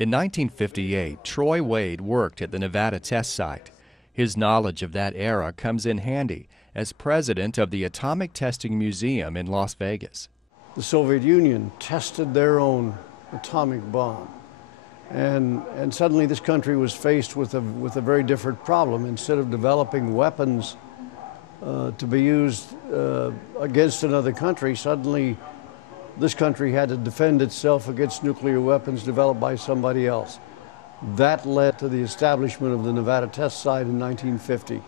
In 1958, Troy Wade worked at the Nevada test site. His knowledge of that era comes in handy as president of the Atomic Testing Museum in Las Vegas. The Soviet Union tested their own atomic bomb. And suddenly this country was faced with a very different problem. Instead of developing weapons to be used against another country, suddenly this country had to defend itself against nuclear weapons developed by somebody else. That led to the establishment of the Nevada test site in 1950.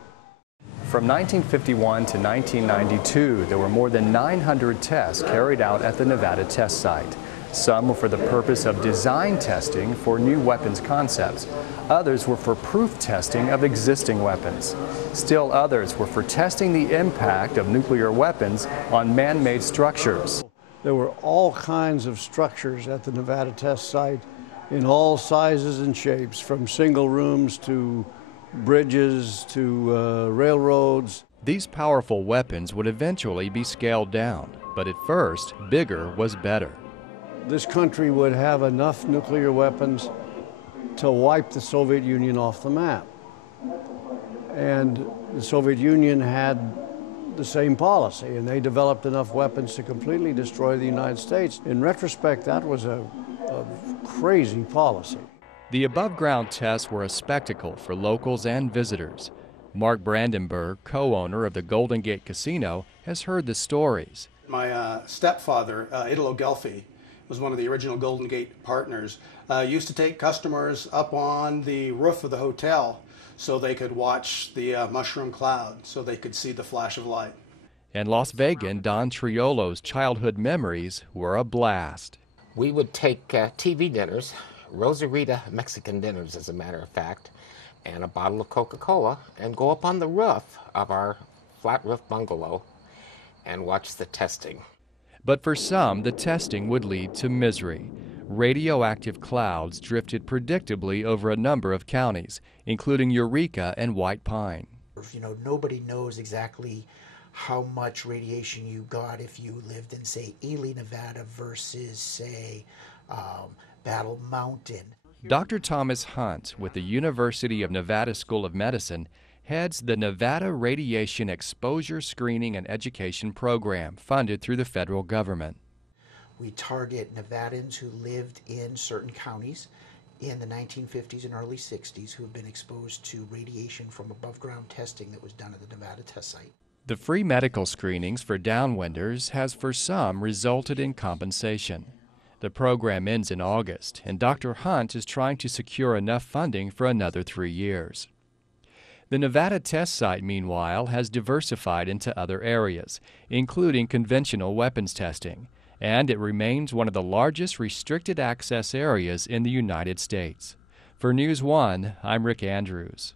From 1951 to 1992, there were more than 900 tests carried out at the Nevada test site. Some were for the purpose of design testing for new weapons concepts. Others were for proof testing of existing weapons. Still others were for testing the impact of nuclear weapons on man-made structures. There were all kinds of structures at the Nevada test site in all sizes and shapes, from single rooms to bridges to railroads. These powerful weapons would eventually be scaled down, but at first, bigger was better. This country would have enough nuclear weapons to wipe the Soviet Union off the map. And the Soviet Union had the same policy, and they developed enough weapons to completely destroy the United States. In retrospect, that was a crazy policy. The above-ground tests were a spectacle for locals and visitors. Mark Brandenburg, co-owner of the Golden Gate Casino, has heard the stories. My stepfather, Italo Gelfi, was one of the original Golden Gate partners, used to take customers up on the roof of the hotel so they could watch the mushroom cloud, so they could see the flash of light. And Las Vegan Don Triolo's childhood memories were a blast. We would take TV dinners, Rosarita Mexican dinners as a matter of fact, and a bottle of Coca-Cola, and go up on the roof of our flat roof bungalow and watch the testing. But for some, the testing would lead to misery. Radioactive clouds drifted predictably over a number of counties, including Eureka and White Pine. You know, nobody knows exactly how much radiation you got if you lived in, say, Ely, Nevada versus, say, Battle Mountain. Dr. Thomas Hunt with the University of Nevada School of Medicine heads the Nevada Radiation Exposure Screening and Education Program, funded through the federal government. We target Nevadans who lived in certain counties in the 1950s and early 60s who have been exposed to radiation from above-ground testing that was done at the Nevada test site. The free medical screenings for Downwinders has for some resulted in compensation. The program ends in August, and Dr. Hunt is trying to secure enough funding for another 3 years. The Nevada test site, meanwhile, has diversified into other areas, including conventional weapons testing, and it remains one of the largest restricted access areas in the United States. For News 1, I'm Rick Andrews.